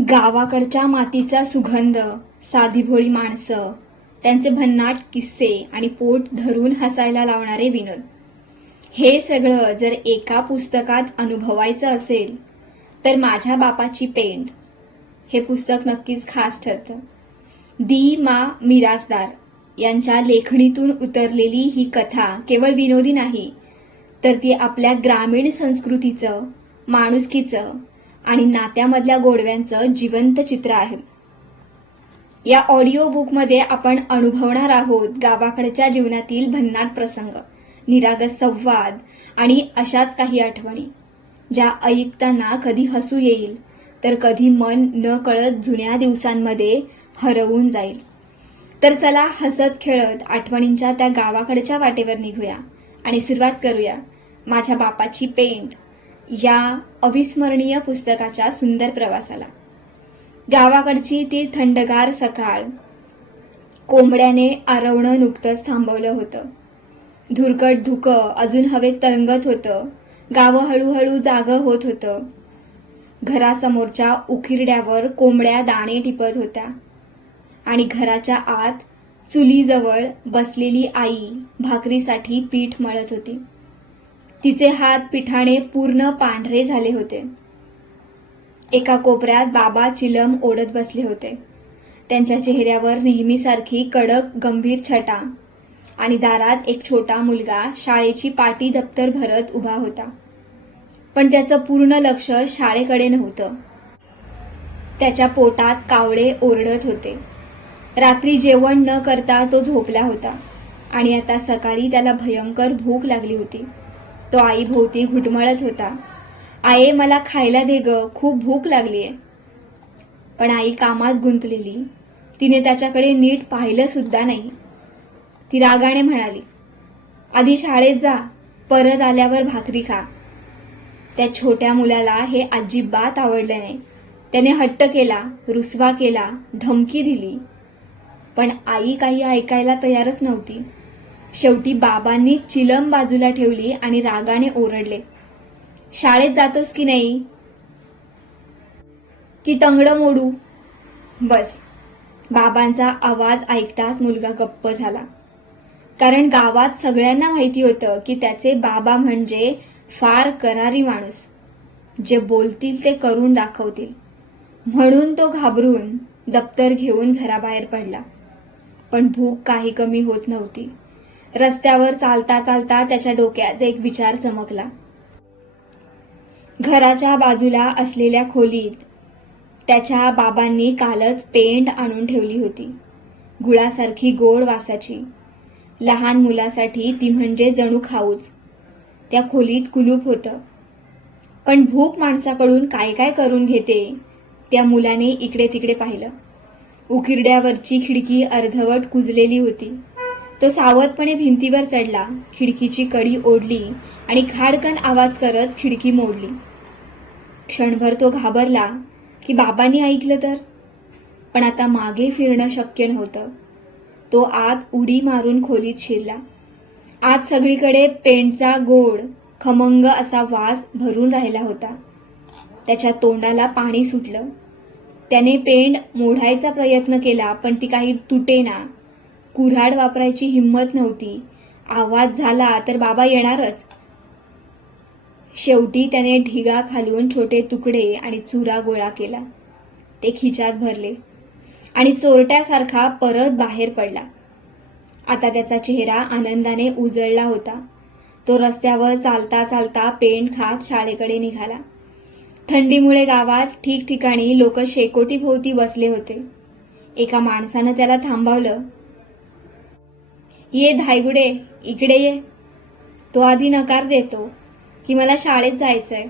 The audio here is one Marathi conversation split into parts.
गावाकडच्या मातीचा सुगंध, साधीभोळी माणसं, त्यांचे भन्नाट किस्से आणि पोट धरून हसायला लावणारे विनोद, हे सगळं जर एका पुस्तकात अनुभवायचं असेल तर माझ्या बापाची पेंड हे पुस्तक नक्कीच खास ठरतं. दी मा मिरासदार यांच्या लेखणीतून उतरलेली ही कथा केवळ विनोदी नाही, तर ती आपल्या ग्रामीण संस्कृतीचं, माणुसकीचं आणि नात्यामधल्या गोडव्यांचं जिवंत चित्र आहे. या ऑडिओ बुकमध्ये आपण अनुभवणार आहोत गावाकडच्या जीवनातील भन्नाट प्रसंग, निरागस संवाद आणि अशाच काही आठवणी, ज्या ऐकताना कधी हसू येईल तर कधी मन न कळत जुन्या दिवसांमध्ये हरवून जाईल. तर चला हसत खेळत आठवणींच्या त्या गावाकडच्या वाटेवर निघूया आणि सुरुवात करूया माझ्या बापाची पेंड या अविस्मरणीय पुस्तकाच्या सुंदर प्रवासाला. गावाकडची ती थंडगार सकाळ. कोंबड्याने आरवणं नुकतंच थांबवलं होतं. धुरकट धुकं अजून हवेत तरंगत होतं. गावं हळूहळू जागं होत होतं. घरासमोरच्या उकिरड्यावर कोंबड्या दाणे टिपत होत्या आणि घराच्या आत चुलीजवळ बसलेली आई भाकरीसाठी पीठ मळत होती. तिचे हात पिठाने पूर्ण पांढरे झाले होते. एका कोपऱ्यात बाबा चिलम ओढत बसले होते. त्यांच्या चेहऱ्यावर नेहमीसारखी कडक गंभीर छटा आणि दारात एक छोटा मुलगा शाळेची पाटी दप्तर भरत उभा होता. पण त्याचं पूर्ण लक्ष शाळेकडे नव्हतं. त्याच्या पोटात कावळे ओरडत होते. रात्री जेवण न करता तो झोपला होता आणि आता सकाळी त्याला भयंकर भूक लागली होती. तो आई भोवती घुटमळत होता. आये, मला खायला दे ग, खूप भूक लागलीये. पण आई कामात गुंतलेली. तिने त्याच्याकडे नीट पाहिलं सुद्धा नाही. ती रागाने म्हणाली, आधी शाळेत जा, परत आल्यावर भाकरी खा. त्या छोट्या मुलाला हे अजिबात आवडलं नाही. त्याने हट्ट केला, रुसवा केला, धमकी दिली. पण आई काही ऐकायला तयारच नव्हती. शेवटी बाबांनी चिलम बाजूला ठेवली आणि रागाने ओरडले, शाळेत जातोस की नाही, की तंगडं मोडू? बस. बाबांचा आवाज ऐकताच मुलगा गप्प झाला. कारण गावात सगळ्यांना माहिती होतं की त्याचे बाबा म्हणजे फार करारी माणूस, जे बोलतील ते करून दाखवतील. म्हणून तो घाबरून दप्तर घेऊन घराबाहेर पडला. पण भूक काही कमी होत नव्हती. रस्त्यावर चालता चालता त्याच्या डोक्यात एक विचार चमकला. घराच्या बाजूला असलेल्या खोलीत त्याच्या बाबांनी कालच पेंड आणून ठेवली होती. गुळासारखी गोड वासाची. लहान मुलासाठी ती म्हणजे जणू खाऊच. त्या खोलीत कुलूप होतं. पण भूक माणसाकडून काय काय करून घेते त्या मुलाने इकडे तिकडे पाहिलं. उकिरड्यावरची खिडकी अर्धवट कुजलेली होती. तो सावधपणे भिंतीवर चढला, खिडकीची कडी ओढली आणि खाडकन आवाज करत खिडकी मोडली. क्षणभर तो घाबरला की बाबांनी ऐकलं तर. पण आता मागे फिरणं शक्य नव्हतं. तो आत उडी मारून खोलीत शिरला. आत सगळीकडे पेंडचा गोड खमंग असा वास भरून राहिला होता. त्याच्या तोंडाला पाणी सुटलं. त्याने पेंड मोडायचा प्रयत्न केला, पण ती काही तुटेना. कुऱ्हाड वापरायची हिंमत नव्हती. आवाज झाला तर बाबा येणारच. शेवटी त्याने ढिगा खालून छोटे तुकडे आणि चुरा गोळा केला. ते खिशात भरले आणि चोरट्यासारखा परत बाहेर पडला. आता त्याचा चेहरा आनंदाने उजळला होता. तो रस्त्यावर चालता चालता पेंड खात शाळेकडे निघाला. थंडीमुळे गावात ठिकठिकाणी लोक शेकोटी भोवती बसले होते. एका माणसानं त्याला थांबवलं. ये धायगुडे, इकडे ये. तो आधी नकार देतो की मला शाळेत जायचंय,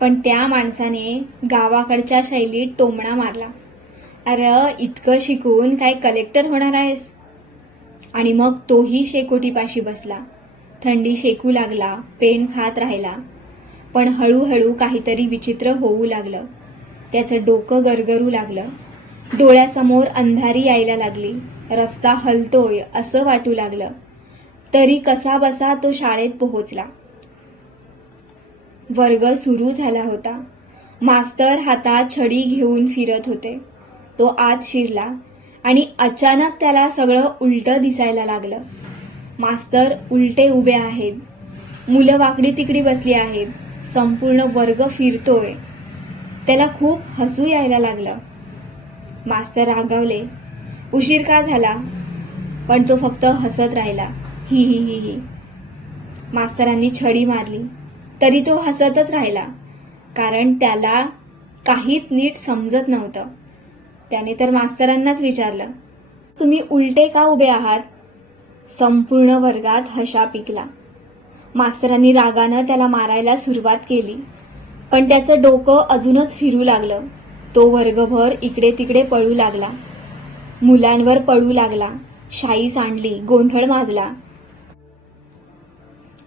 पण त्या माणसाने गावाकडच्या शैलीत टोमणा मारला. अरे, इतकं शिकून काय कलेक्टर होणार आहेस? आणि मग तोही शेकोटीपाशी बसला. थंडी शेकू लागला. पेन खात राहिला. पण हळूहळू काहीतरी विचित्र होऊ लागलं. त्याचं डोकं गरगरू लागलं. डोळ्यासमोर अंधारी यायला लागली. रस्ता हलतोय असं वाटू लागलं. तरी कसा बसा तो शाळेत पोहोचला. वर्ग सुरू झाला होता. मास्तर हातात छडी घेऊन फिरत होते. तो आत शिरला आणि अचानक त्याला सगळं उलटं दिसायला लागलं. मास्तर उलटे उभे आहेत, मुलं वाकडी तिकडी बसली आहेत, संपूर्ण वर्ग फिरतोय. त्याला खूप हसू यायला लागलं. मास्तर रागावले. उशीर का झाला? पण तो फक्त हसत राहिला. ही ही ही ही. मास्तरांनी छडी मारली तरी तो हसतच राहिला, कारण त्याला काहीच नीट समजत नव्हतं. त्याने तर मास्तरांनाच विचारलं, तुम्ही उलटे का उभे आहात? संपूर्ण वर्गात हशा पिकला. मास्तरांनी रागानं त्याला मारायला सुरुवात केली, पण त्याचं डोकं अजूनच फिरू लागलं. तो वर्गभर इकडे तिकडे पळू लागला, मुलांवर पळू लागला, शाई सांडली, गोंधळ माजला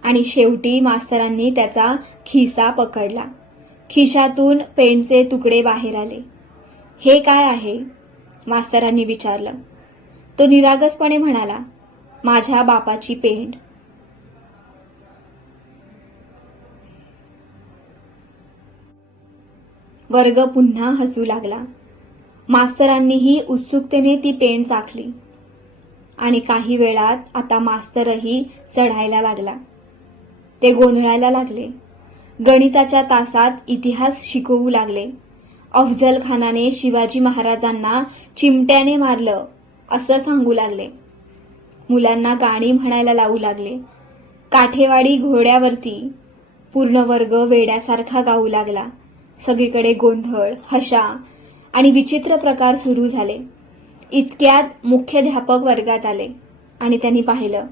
आणि शेवटी मास्तरांनी त्याचा खिसा पकडला. खिशातून पेंडचे तुकडे बाहेर आले. हे काय आहे? मास्तरांनी विचारलं. तो निरागसपणे म्हणाला, माझ्या बापाची पेंड. वर्ग पुन्हा हसू लागला. मास्तरांनीही उत्सुकतेने ती पेंड चाखली आणि काही वेळात आता मास्तरही चढायला लागला. ते गोंधळायला लागले. गणिताच्या तासात इतिहास शिकवू लागले. अफजल खानाने शिवाजी महाराजांना चिमट्याने मारलं असं सांगू लागले. मुलांना गाणी म्हणायला लावू लागले. काठेवाडी घोड्यावरती. पूर्ण वर्ग वेड्यासारखा गाऊ लागला. सगळीकडे गोंधळ, हशा आणि विचित्र प्रकार सुरू झाले. इतक्यात मुख्याध्यापक वर्गात आले आणि त्यांनी पाहिलं,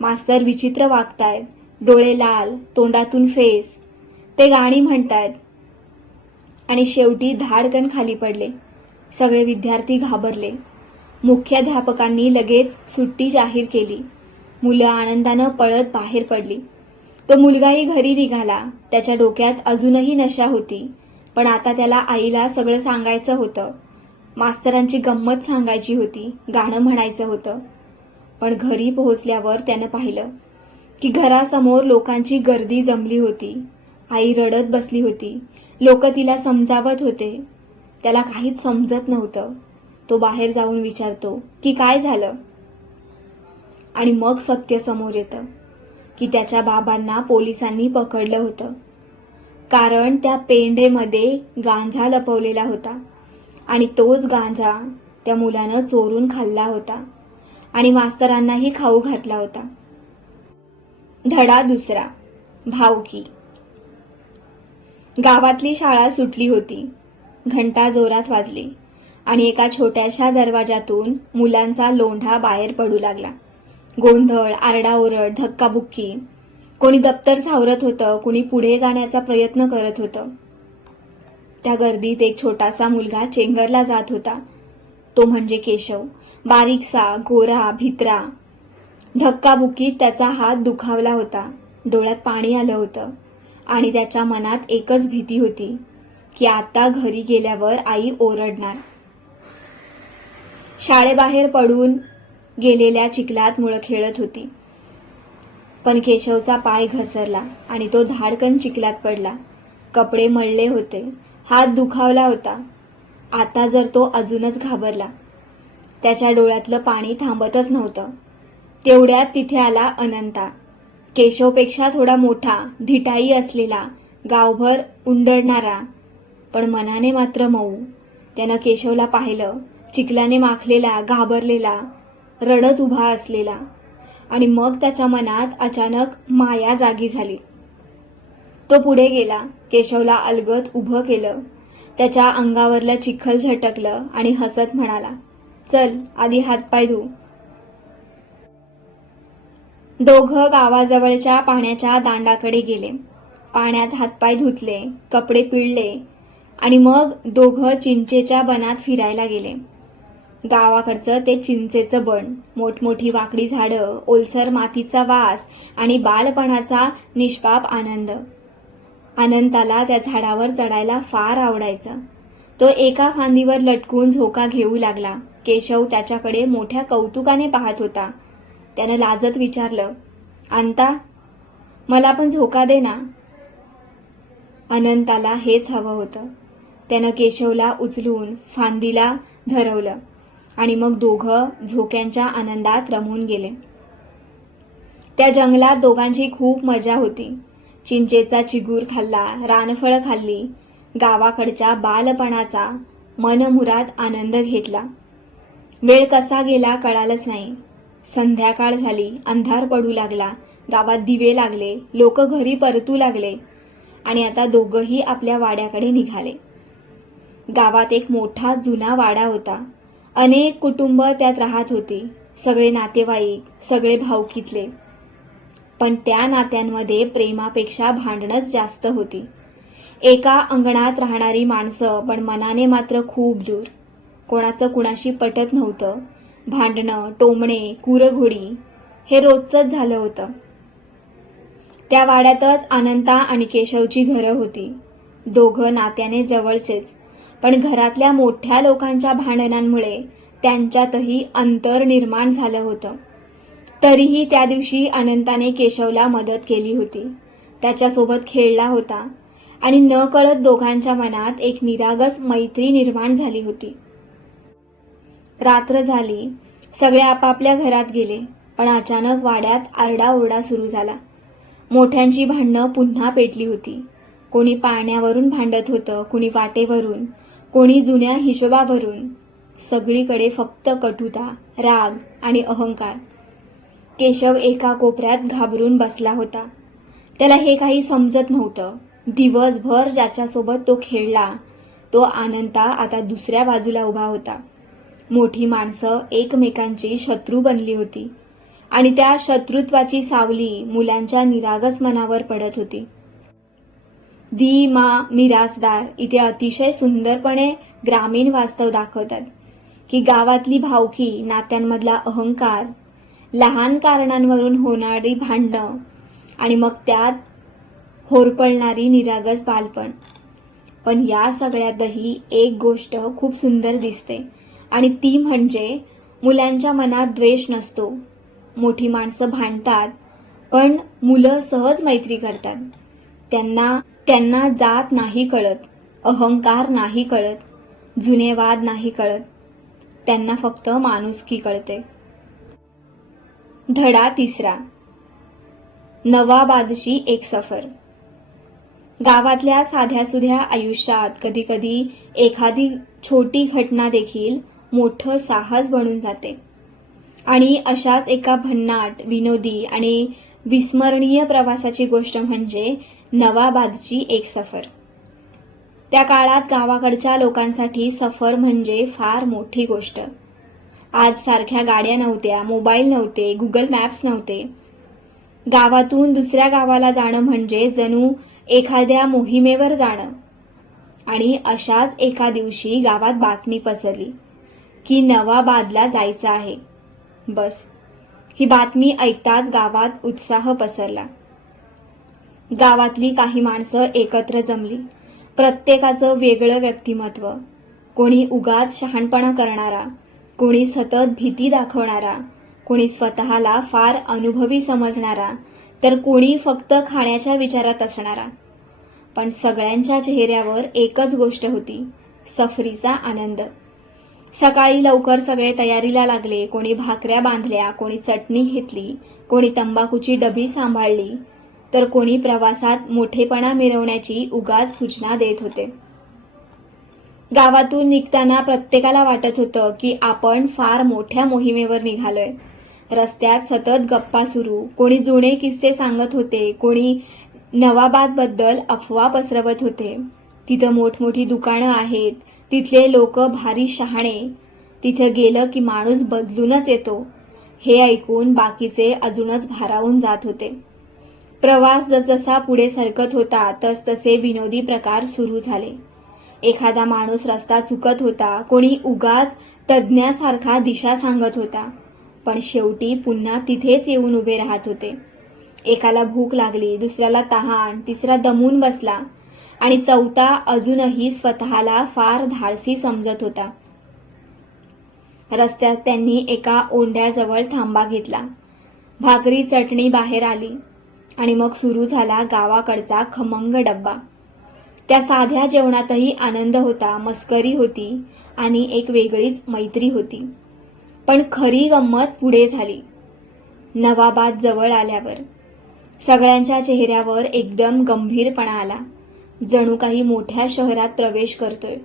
मास्तर विचित्र वागतायत, डोळे लाल, तोंडातून फेस. ते गाणी म्हणतायत आणि शेवटी धाडकन खाली पडले. सगळे विद्यार्थी घाबरले. मुख्याध्यापकांनी लगेच सुट्टी जाहीर केली. मुलं आनंदानं पळत बाहेर पडली. तो मुलगाही घरी निघाला. त्याच्या डोक्यात अजूनही नशा होती, पण आता त्याला आईला सगळं सांगायचं होतं. मास्तरांची गंमत सांगायची होती, गाणं म्हणायचं होतं. पण घरी पोहोचल्यावर त्यानं पाहिलं की घरासमोर लोकांची गर्दी जमली होती. आई रडत बसली होती. लोक तिला समजावत होते. त्याला काहीच समजत नव्हतं. तो बाहेर जाऊन विचारतो की काय झालं, आणि मग सत्य समोर येतं की त्याच्या बाबांना पोलिसांनी पकडलं होतं, कारण त्या पेंडेमध्ये गांजा लपवलेला होता आणि तोच गांजा त्या मुलानं चोरून खाल्ला होता आणि मास्तरांनाही खाऊ घातला होता. धडा दुसरा, भावकी. गावातली शाळा सुटली होती. घंटा जोरात वाजली आणि एका छोट्याशा दरवाजातून मुलांचा लोंढा बाहेर पडू लागला. गोंधळ, आरडाओरड, धक्काबुक्की. कोणी दप्तर सावरत होतं, कोणी पुढे जाण्याचा प्रयत्न करत होतं. त्या गर्दीत एक छोटासा मुलगा चेंगरला जात होता. तो म्हणजे केशव. बारीकसा, गोरा, भित्रा. धक्काबुक्कीत त्याचा हात दुखावला होता. डोळ्यात पाणी आलं होतं आणि त्याच्या मनात एकच भीती होती की आता घरी गेल्यावर आई ओरडणार. शाळेबाहेर पडून गेलेल्या चिखलात मुलं खेळत होती. पण केशवचा पाय घसरला आणि तो धाडकन चिखलात पडला. कपडे मळले होते, हात दुखावला होता. आता जर तो अजूनच घाबरला. त्याच्या डोळ्यातलं पाणी थांबतच नव्हतं. तेवढ्यात तिथे आला अनंता. केशवपेक्षा थोडा मोठा, धिटाई असलेला, गावभर उंडरणारा, पण मनाने मात्र मऊ. त्यानं केशवला पाहिलं. चिखलाने माखलेला, घाबरलेला, रडत उभा असलेला. आणि मग त्याच्या मनात अचानक माया जागी झाली. तो पुढे गेला. केशवला अलगद उभं केलं. त्याच्या अंगावरलं चिखल झटकलं आणि हसत म्हणाला, चल आधी हातपाय धु. दोघं गावाजवळच्या पाण्याच्या दांडाकडे गेले. पाण्यात हातपाय धुतले, कपडे पिळले आणि मग दोघं चिंचेच्या बनात फिरायला गेले. गावाकडचं ते चिंचेचं बन, मोठमोठी वाकडी झाडं, ओलसर मातीचा वास आणि बालपणाचा निष्पाप आनंद. अनंताला त्या झाडावर चढायला फार आवडायचं. तो एका फांदीवर लटकून झोका घेऊ लागला. केशव त्याच्याकडे मोठ्या कौतुकाने पाहत होता. त्यानं लाजत विचारलं, अंता, मला पण झोका दे ना. अनंताला हेच हवं होतं. त्यानं केशवला उचलून फांदीला धरवलं आणि मग दोघं झोक्यांच्या आनंदात रमून गेले. त्या जंगलात दोघांची खूप मजा होती. चिंचेचा चिगूर खाल्ला, रानफळं खाल्ली, गावाकडच्या बालपणाचा मनमुराद आनंद घेतला. वेळ कसा गेला कळालंच नाही. संध्याकाळ झाली, अंधार पडू लागला, गावात दिवे लागले, लोक घरी परतू लागले आणि आता दोघंही आपल्या वाड्याकडे निघाले. गावात एक मोठा जुना वाडा होता. अनेक कुटुंब त्यात राहत होती. सगळे नातेवाईक, सगळे भावकीतले. पण त्या नात्यांमध्ये प्रेमापेक्षा भांडणच जास्त होती. एका अंगणात राहणारी माणसं, पण मनाने मात्र खूप दूर. कोणाचं कुणाशी पटत नव्हतं. भांडणं, टोमणे, कुरघोडी हे रोजचंच झालं होतं. त्या वाड्यातच अनंता आणि केशवची घरं होती. दोघं नात्याने जवळचेच, पण घरातल्या मोठ्या लोकांच्या भांडणांमुळे त्यांच्यातही अंतर निर्माण झालं होतं. तरीही त्या दिवशी अनंताने केशवला मदत केली होती. त्याच्यासोबत खेळला होता आणि नकळत दोघांच्या मनात एक निरागस मैत्री निर्माण झाली होती. रात्र झाली, सगळे आपापल्या घरात गेले, पण अचानक वाड्यात आरडाओरडा सुरू झाला. मोठ्यांची भांडणं पुन्हा पेटली होती. कोणी पाळण्यावरून भांडत होतं, कोणी वाटेवरून, कोणी जुन्या हिशोबावरून. सगळीकडे फक्त कटुता, राग आणि अहंकार. केशव एका कोपऱ्यात घाबरून बसला होता. त्याला हे काही समजत नव्हतं. दिवसभर ज्याच्यासोबत तो खेळला तो अनंता आता दुसऱ्या बाजूला उभा होता. मोठी माणसं एकमेकांची शत्रू बनली होती आणि त्या शत्रुत्वाची सावली मुलांच्या निरागस मनावर पडत होती. दी मा मिरासदार इथे अतिशय सुंदरपणे ग्रामीण वास्तव दाखवतात की गावातली भावकी, नात्यांमधला अहंकार, लहान कारणांवरून होणारी भांडणं आणि मग त्यात होरपळणारी निरागस बालपण. पण या सगळ्यातही एक गोष्ट खूप सुंदर दिसते आणि ती म्हणजे मुलांच्या मनात द्वेष नसतो. मोठी माणसं भांडतात, पण मुलं सहज मैत्री करतात. त्यांना जात नाही कळत, अहंकार नाही कळत, जुने वाद नाही कळत. त्यांना फक्त माणुसकी कळते. धडा 3. नवाबादची एक सफर. गावातल्या साध्यासुध्या आयुष्यात कधीकधी एखादी छोटी घटना देखील मोठं साहस बनून जाते. आणि अशाच एका भन्नाट, विनोदी आणि विस्मरणीय प्रवासाची गोष्ट म्हणजे नवाबादची एक सफर. त्या काळात गावाकडच्या लोकांसाठी सफर म्हणजे फार मोठी गोष्ट. आज सारख्या गाड्या नव्हत्या, मोबाईल नव्हते, गुगल मॅप्स नव्हते. गावातून दुसऱ्या गावाला जाणं म्हणजे जणू एखाद्या मोहिमेवर जाणं. आणि अशाच एका दिवशी गावात बातमी पसरली की नवाबादला जायचं आहे. बस, ही बातमी ऐकताच गावात उत्साह पसरला. गावातली काही माणसं एकत्र जमली. प्रत्येकाचं वेगळं व्यक्तिमत्व. कोणी उगाच शहाणपणा करणारा, कोणी सतत भीती दाखवणारा, कोणी स्वतःला फार अनुभवी समजणारा, तर कोणी फक्त खाण्याच्या विचारात असणारा. पण सगळ्यांच्या चेहऱ्यावर एकच गोष्ट होती, सफरीचा आनंद. सकाळी लवकर सगळे तयारीला लागले. कोणी भाकऱ्या बांधल्या, कोणी चटणी घेतली, कोणी तंबाखूची डबी सांभाळली, तर कोणी प्रवासात मोठेपणा मिरवण्याची उगाच सूचना देत होते. गावातून निघताना प्रत्येकाला वाटत होतं की आपण फार मोठ्या मोहिमेवर निघालोय. रस्त्यात सतत गप्पा सुरू. कोणी जुने किस्से सांगत होते, कोणी नवाबादबद्दल अफवा पसरवत होते. तिथं मोठमोठी दुकानं आहेत, तिथले लोक भारी शहाणे, तिथं गेलं की माणूस बदलूनच येतो. हे ऐकून बाकीचे अजूनच भारावून जात होते. प्रवास जसजसा पुढे सरकत होता तसतसे विनोदी प्रकार सुरू झाले. एखादा माणूस रस्ता चुकत होता, कोणी उगाच तज्ज्ञासारखा दिशा सांगत होता, पण शेवटी पुन्हा तिथेच येऊन उभे राहत होते. एकाला भूक लागली, दुसऱ्याला तहान, तिसरा दमून बसला आणि चौथा अजूनही स्वतःला फार धाडसी समजत होता. रस्त्यात त्यांनी एका ओंढ्याजवळ थांबा घेतला. भाकरी चटणी बाहेर आली आणि मग सुरू झाला गावाकडचा खमंग डब्बा. त्या साध्या जेवणातही आनंद होता, मस्करी होती आणि एक वेगळीच मैत्री होती. पण खरी गंमत पुढे झाली. नवाबाद जवळ आल्यावर सगळ्यांच्या चेहऱ्यावर एकदम गंभीरपणा आला. जणू काही मोठ्या शहरात प्रवेश करतोय.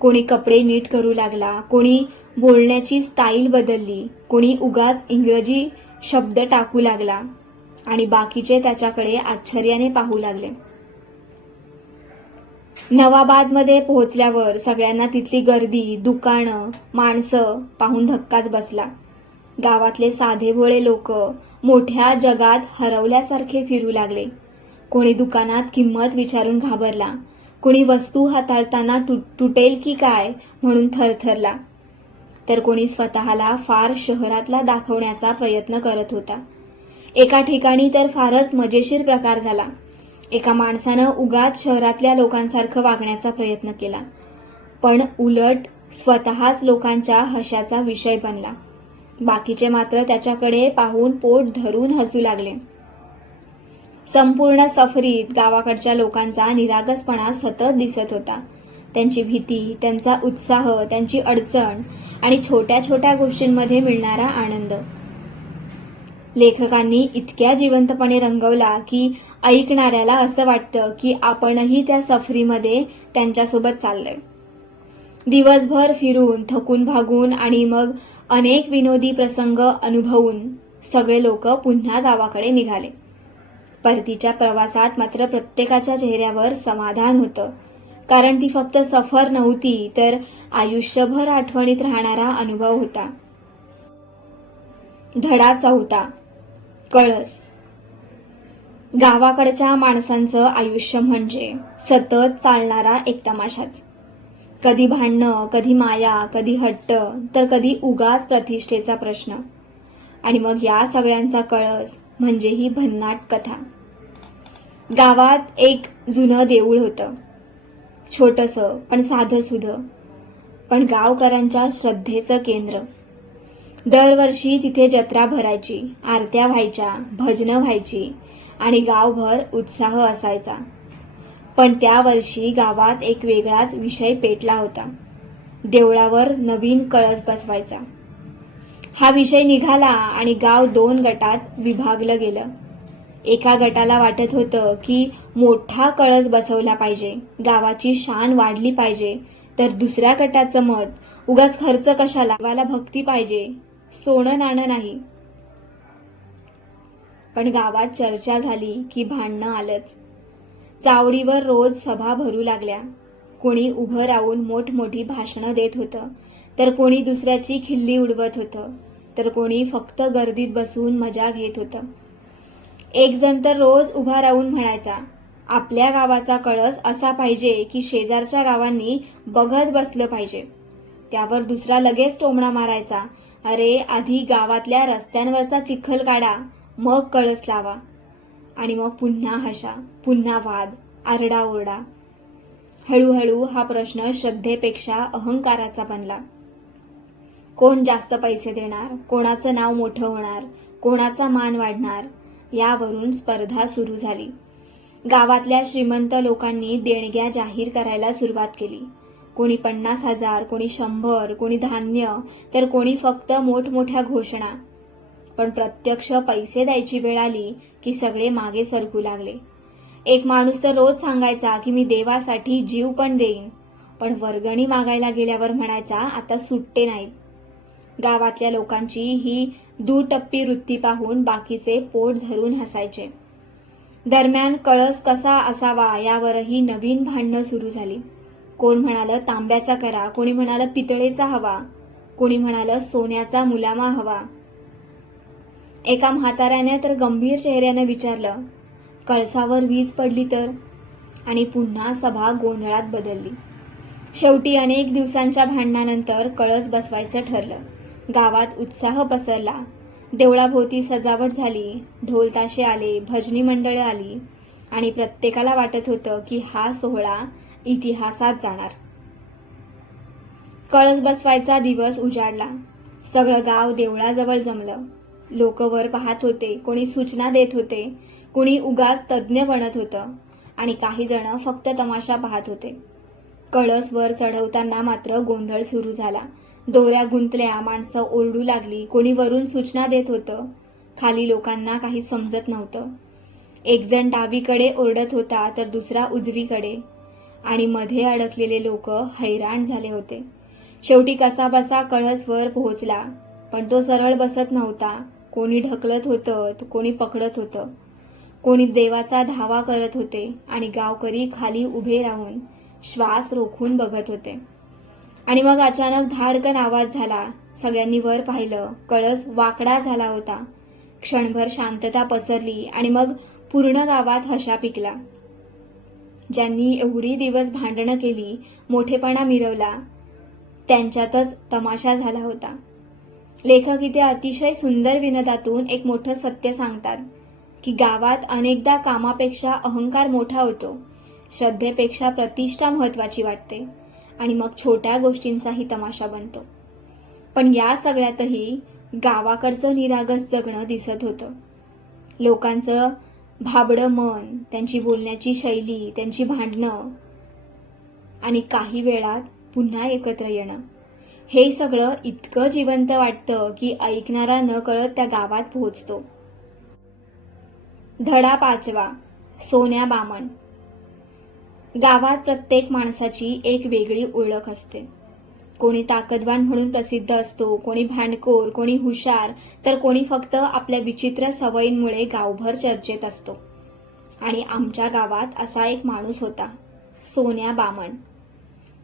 कोणी कपडे नीट करू लागला, कोणी बोलण्याची स्टाईल बदलली, कोणी उगाच इंग्रजी शब्द टाकू लागला आणि बाकीचे त्याच्याकडे आश्चर्याने पाहू लागले. नवाबादमध्ये पोहोचल्यावर सगळ्यांना तिथली गर्दी, दुकानं, माणसं पाहून धक्काच बसला. गावातले साधेभोळे लोक मोठ्या जगात हरवल्यासारखे फिरू लागले. कोणी दुकानात किंमत विचारून घाबरला, कोणी वस्तू हाताळताना तुटेल की काय म्हणून थरथरला, तर कोणी स्वतःला फार शहरातला दाखवण्याचा प्रयत्न करत होता. एका ठिकाणी तर फारच मजेशीर प्रकार झाला. एका माणसानं उगाच शहरातल्या लोकांसारखं वागण्याचा प्रयत्न केला, पण उलट स्वतःच लोकांच्या हशाचा विषय बनला. बाकीचे मात्र त्याच्याकडे पाहून पोट धरून हसू लागले. संपूर्ण सफरीत गावाकडच्या लोकांचा निरागसपणा सतत दिसत होता. त्यांची भीती, त्यांचा उत्साह, त्यांची अडचण आणि छोट्या छोट्या गोष्टींमध्ये मिळणारा आनंद लेखकांनी इतक्या जिवंतपणे रंगवला की ऐकणाऱ्याला असं वाटतं की आपणही त्या सफरीमध्ये त्यांच्यासोबत चाललोय. दिवसभर फिरून, थकून भागून आणि मग अनेक विनोदी प्रसंग अनुभवून सगळे लोक पुन्हा गावाकडे निघाले. परतीच्या प्रवासात मात्र प्रत्येकाच्या चेहऱ्यावर समाधान होतं, कारण ती फक्त सफर नव्हती, तर आयुष्यभर आठवणीत राहणारा अनुभव होता. धडा 4. कळस. गावाकडच्या माणसांचं आयुष्य म्हणजे सतत चालणारा एक तमाशाच. कधी भांडणं, कधी माया, कधी हट्ट, तर कधी उगाच प्रतिष्ठेचा प्रश्न. आणि मग या सगळ्यांचा कळस म्हणजे ही भन्नाट कथा. गावात एक जुनं देऊळ होतं. छोटंसं पण साधंसुधं, पण गावकऱ्यांच्या श्रद्धेचं केंद्र. दरवर्षी तिथे जत्रा भरायची, आरत्या व्हायच्या, भजनं व्हायची आणि गावभर उत्साह असायचा. पण त्या वर्षी गावात एक वेगळाच विषय पेटला होता. देवळावर नवीन कळस बसवायचा. हा विषय निघाला आणि गाव 2 गटात विभागलं गेलं. एका गटाला वाटत होतं की मोठा कळस बसवला पाहिजे, गावाची शान वाढली पाहिजे, तर दुसऱ्या गटाचं मत, उगाच खर्च कशाला, गावाला भक्ती पाहिजे, सोनं नाणं नाही. पण गावात चर्चा झाली की भांडणं आलंच. चावडीवर रोज सभा भरू लागल्या. कोणी उभं राहून मोठमोठी भाषणं देत होतं, तर कोणी दुसऱ्याची खिल्ली उडवत होतं, तर कोणी फक्त गर्दीत बसून मजा घेत होतं. एक जण तर रोज उभा राहून म्हणायचा, आपल्या गावाचा कळस असा पाहिजे की शेजारच्या गावांनी बघत बसलं पाहिजे. त्यावर दुसरा लगेच टोमणा मारायचा, अरे आधी गावातल्या रस्त्यांवरचा चिखल काढा, मग कळस लावा. आणि मग पुन्हा हशा, पुन्हा वाद, आरडाओरडा. हळूहळू हा प्रश्न श्रद्धेपेक्षा अहंकाराचा बनला. कोण जास्त पैसे देणार, कोणाचं नाव मोठं होणार, कोणाचा मान वाढणार, यावरून स्पर्धा सुरू झाली. गावातल्या श्रीमंत लोकांनी देणग्या जाहीर करायला सुरुवात केली. कोणी 50,000, कोणी 100, कोणी धान्य, तर कोणी फक्त मोठमोठ्या घोषणा. पण प्रत्यक्ष पैसे द्यायची वेळ आली की सगळे मागे सरकू लागले. एक माणूस तर रोज सांगायचा की मी देवासाठी जीव पण देईन, पण वर्गणी मागायला गेल्यावर म्हणायचा आता सुट्टे नाहीत. गावातल्या लोकांची ही दुटप्पी वृत्ती पाहून बाकीचे पोट धरून हसायचे. दरम्यान कळस कसा असावा यावरही नवीन भांडणं सुरू झाली. कोण म्हणालं तांब्याचा करा, कोणी म्हणालं पितळेचा हवा, कोणी म्हणालं सोन्याचा मुलामा हवा. एका म्हाताऱ्याने तर गंभीर चेहऱ्याने विचारलं, कळसावर वीज पडली तर? आणि पुन्हा सभा गोंधळात बदलली. शेवटी अनेक दिवसांच्या भांडणानंतर कळस बसवायचं ठरलं. गावात उत्साह पसरला. देवळाभोवती सजावट झाली, ढोल ताशे आले, भजनी मंडळं आली आणि प्रत्येकाला वाटत होतं की हा सोहळा इतिहासात जाणार. कळस बसवायचा दिवस उजाडला. सगळं गाव देवळाजवळ जमलं. लोक वर पाहत होते, कोणी सूचना देत होते, कोणी उगाच तज्ज्ञ बनत होतं आणि काही जण फक्त तमाशा पाहत होते. कळस वर चढवताना मात्र गोंधळ सुरू झाला. दोऱ्या गुंतल्या, माणसं ओरडू लागली, कोणी वरून सूचना देत होतं. खाली लोकांना काही समजत नव्हतं. एक जण डावीकडे ओरडत होता तर दुसरा उजवीकडे, आणि मध्ये अडकलेले लोक हैराण झाले होते. शेवटी कसाबसा कळस वर पोहोचला, पण तो सरळ बसत नव्हता. कोणी ढकलत होतं तर कोणी पकडत होतं. कोणी देवाचा धावा करत होते आणि गावकरी खाली उभे राहून श्वास रोखून बघत होते. आणि मग अचानक धाडकन आवाज झाला. सगळ्यांनी वर पाहिलं. कळस वाकडा झाला होता. क्षणभर शांतता पसरली आणि मग पूर्ण गावात हशा पिकला. ज्यांनी एवढी दिवस भांडणं केली, मोठेपणा मिरवला, त्यांच्यातच तमाशा झाला होता. लेखक इथे अतिशय सुंदर विनोदातून एक मोठं सत्य सांगतात की गावात अनेकदा कामापेक्षा अहंकार मोठा होतो, श्रद्धेपेक्षा प्रतिष्ठा महत्वाची वाटते आणि मग छोट्या गोष्टींचाही तमाशा बनतो. पण या सगळ्यातही गावाकडचं निरागस जगणं दिसत होतं. लोकांचं भाबडं मन, त्यांची बोलण्याची शैली, त्यांची भांडणं आणि काही वेळात पुन्हा एकत्र येणं, हे सगळं इतकं जिवंत वाटतं की ऐकणारा न कळत त्या गावात पोहोचतो. धडा 5. सोन्या बामण. गावात प्रत्येक माणसाची एक वेगळी ओळख असते. कोणी ताकदवान म्हणून प्रसिद्ध असतो, कोणी भांडखोर, कोणी हुशार, तर कोणी फक्त आपल्या विचित्र सवयींमुळे गावभर चर्चेत असतो. आणि आमच्या गावात असा एक माणूस होता, सोन्या बामण.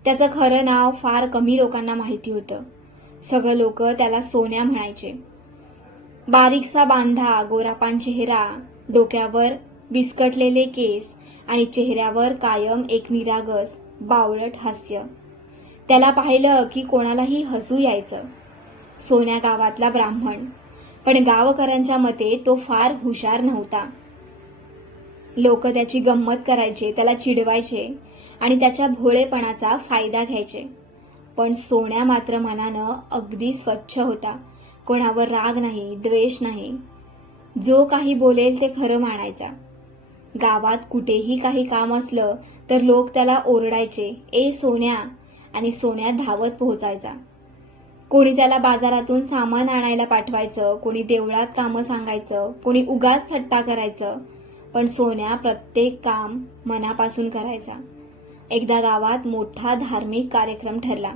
त्याचं खरं नाव फार कमी लोकांना माहिती होतं. सगळं लोक त्याला सोन्या म्हणायचे. बारीकसा बांधा, गोरापान चेहरा, डोक्यावर विस्कटलेले केस आणि चेहऱ्यावर कायम एक निरागस बावळट हास्य. त्याला पाहिलं की कोणालाही हसू यायचं. सोन्या गावातला ब्राह्मण, पण गावकऱ्यांच्या मते तो फार हुशार नव्हता. लोक त्याची गंमत करायचे, त्याला चिडवायचे आणि त्याच्या भोळेपणाचा फायदा घ्यायचे. पण सोन्या मात्र मनानं अगदी स्वच्छ होता. कोणावर राग नाही, द्वेष नाही. जो काही बोलेल ते खरं मानायचा. गावात कुठेही काही काम असलं तर लोक त्याला ओरडायचे, ए सोन्या, आणि सोन्या धावत पोहोचायचा. कोणी त्याला बाजारातून सामान आणायला पाठवायचं, कोणी देवळात कामं सांगायचं, कोणी उगाच थट्टा करायचं, पण सोन्या प्रत्येक काम मनापासून करायचा. एकदा गावात मोठा धार्मिक कार्यक्रम ठरला.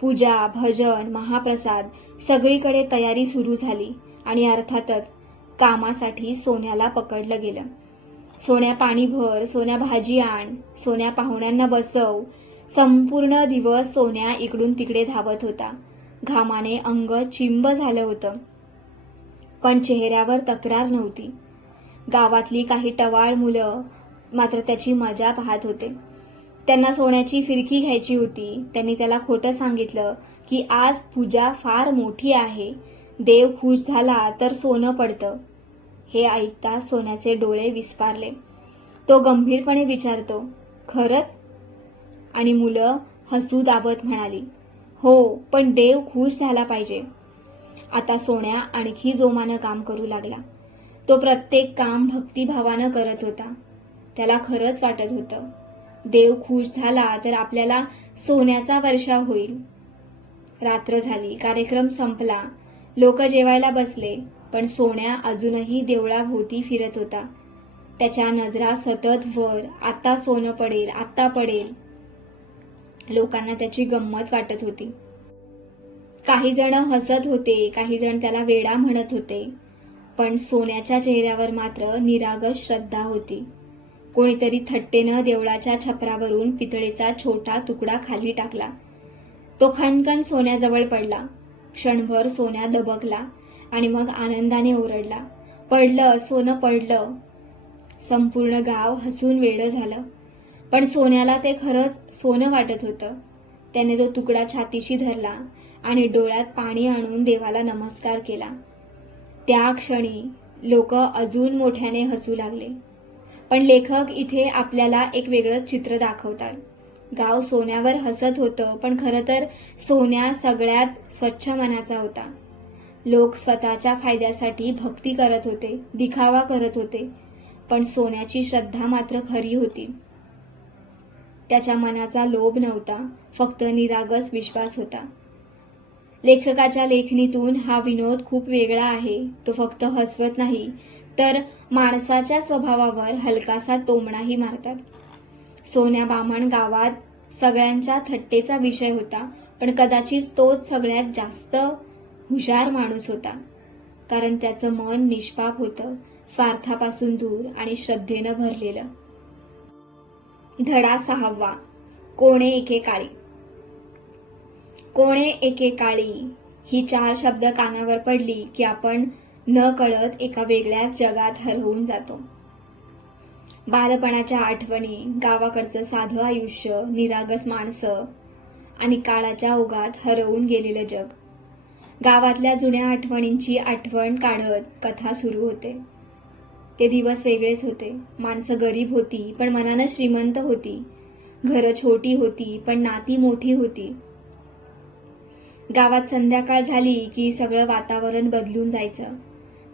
पूजा, भजन, महाप्रसाद, सगळीकडे तयारी सुरू झाली आणि अर्थातच कामासाठी सोन्याला पकडलं गेलं. सोन्या पाणी भर, सोन्या भाजी आण, सोन्या पाहुण्यांना बसव. संपूर्ण दिवस सोन्या इकडून तिकडे धावत होता. घामाने अंग चिंब झालं होतं, पण चेहऱ्यावर तक्रार नव्हती. गावातली काही टवाळ मुलं मात्र त्याची मजा पाहत होते. त्यांना सोन्याची फिरकी घ्यायची होती. त्यांनी त्याला खोटं सांगितलं की आज पूजा फार मोठी आहे, देव खुश झाला तर सोनं पडतं. हे ऐकता सोन्याचे डोळे विस्फारले. तो गंभीरपणे विचारतो, खरंच? आणि मुलं हसू दाबत म्हणाली, हो, पण देव खुश झाला पाहिजे. आता सोन्या आणखी जोमानं काम करू लागला. तो प्रत्येक काम भक्तिभावानं करत होता. त्याला खरंच वाटत होतं, देव खुश झाला तर आपल्याला सोन्याचा वर्षाव होईल. रात्र झाली, कार्यक्रम संपला, लोक जेवायला बसले, पण सोन्या अजूनही देवळाभोवती फिरत होता. त्याच्या नजरा सतत वर, आता सोनं पडेल, आता पडेल. लोकांना त्याची गंमत वाटत होती. काही जण हसत होते, काही जण त्याला वेडा म्हणत होते, पण सोन्याच्या चेहऱ्यावर मात्र निरागस श्रद्धा होती. कोणीतरी थट्टेनं देवळाच्या छपरावरून पितळेचा छोटा तुकडा खाली टाकला. तो खणखण सोन्याजवळ पडला. क्षणभर सोन्या दबकला आणि मग आनंदाने ओरडला, पडलं, सोनं पडलं. संपूर्ण गाव हसून वेडं झालं, पण सोन्याला ते खरंच सोनं वाटत होतं. त्याने तो तुकडा छातीशी धरला आणि डोळ्यात पाणी आणून देवाला नमस्कार केला. त्या क्षणी लोक अजून मोठ्याने हसू लागले. पण लेखक इथे आपल्याला एक वेगळं चित्र दाखवतात. गाव सोन्यावर हसत होतं, पण खरं तर सोन्या सगळ्यात स्वच्छ मनाचा होता. लोक स्वतःच्या फायद्यासाठी भक्ती करत होते, दिखावा करत होते, पण सोन्याची श्रद्धा मात्र खरी होती. त्याच्या मनाचा लोभ नव्हता, फक्त निरागस विश्वास होता. लेखकाच्या लेखणीतून हा विनोद खूप वेगळा आहे. तो फक्त हसवत नाही, तर माणसाच्या स्वभावावर हलकासा टोमणाही मारतात. सोन्या बामण गावात सगळ्यांच्या थट्टेचा विषय होता, पण कदाचित तोच सगळ्यात जास्त हुशार माणूस होता. कारण त्याचं मन निष्पाप होतं, स्वार्थापासून दूर आणि श्रद्धेनं भरलेलं. धडा 6. कोणे एके काळी. कोणे एके काळी ही 4 शब्द कानावर पडली की आपण न कळत एका वेगळ्याच जगात हरवून जातो. बालपणाच्या आठवणी, गावाकडचं साधं आयुष्य, निरागस माणसं आणि काळाच्या ओघात हरवून गेलेलं जग. गावातल्या जुन्या आठवणींची आठवण काढत कथा सुरू होते. ते दिवस वेगळेच होते. माणसं गरीब होती पण मनानं श्रीमंत होती. घरं छोटी होती पण नाती मोठी होती. गावात संध्याकाळ झाली की सगळं वातावरण बदलून जायचं.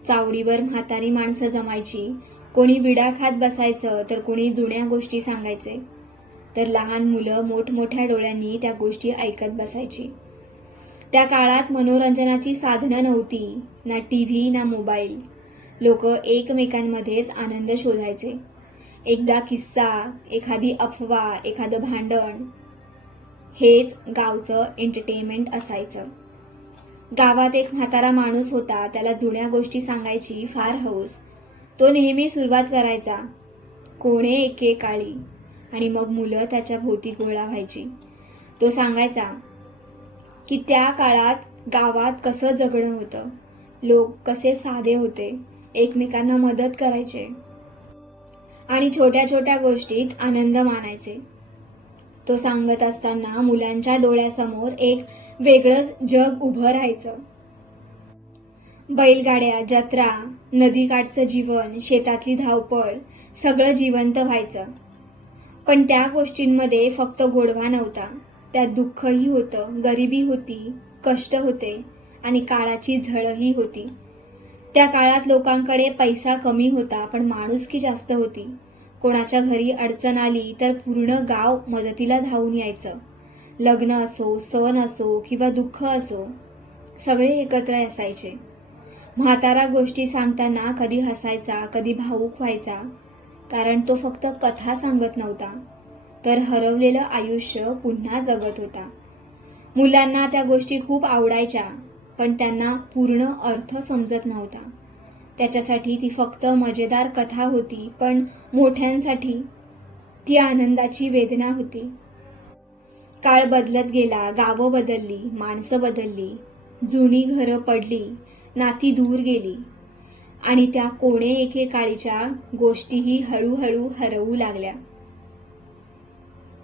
चावडीवर म्हातारी माणसं जमायची. कोणी विडा खात बसायचं तर कोणी जुन्या गोष्टी सांगायचे. तर लहान मुलं मोठमोठ्या डोळ्यांनी त्या गोष्टी ऐकत बसायची. त्या काळात मनोरंजनाची साधनं नव्हती, ना टीव्ही ना मोबाईल. लोक एकमेकांमध्येच आनंद शोधायचे. एकदा किस्सा, एखादी अफवा, एखादं भांडण, हेच गावचं एंटरटेनमेंट असायचं. गावात एक म्हातारा माणूस होता. त्याला जुन्या गोष्टी सांगायची फार हौस. तो नेहमी सुरुवात करायचा, कोणे एके काळी, आणि मग मुलं त्याच्या भोवती गोळा व्हायची. तो सांगायचा की त्या काळात गावात कसं जगणं होतं. लोक कसे साधे होते, एकमेकांना मदत करायचे आणि छोट्या छोट्या गोष्टीत आनंद मानायचे. तो सांगत असताना मुलांच्या डोळ्यासमोर एक वेगळंच जग उभं राहायचं. बैलगाड्या, जत्रा, नदीकाठचं जीवन, शेतातली धावपळ, सगळं जिवंत व्हायचं. पण त्या गोष्टींमध्ये फक्त गोडवा नव्हता. त्यात दुःखही होतं, गरिबी होती, कष्ट होते आणि काळाची झळही होती. त्या काळात लोकांकडे पैसा कमी होता पण माणुसकी जास्त होती. कोणाच्या घरी अडचण आली तर पूर्ण गाव मदतीला धावून यायचं. लग्न असो, सण असो किंवा दुःख असो, सगळे एकत्र असायचे. म्हातारा गोष्टी सांगताना कधी हसायचा, कधी भावूक व्हायचा, कारण तो फक्त कथा सांगत नव्हता, तर हरवलेलं आयुष्य पुन्हा जगत होता. मुलांना त्या गोष्टी खूप आवडायच्या, पण त्यांना पूर्ण अर्थ समजत नव्हता. त्याच्यासाठी ती फक्त मजेदार कथा होती, पण मोठ्यांसाठी ती आनंदाची वेदना होती. काळ बदलत गेला, गावं बदलली, माणसं बदलली, जुनी घरं पडली, नाती दूर गेली आणि त्या कोणे एके काळीच्या गोष्टीही हळूहळू हरवू लागल्या.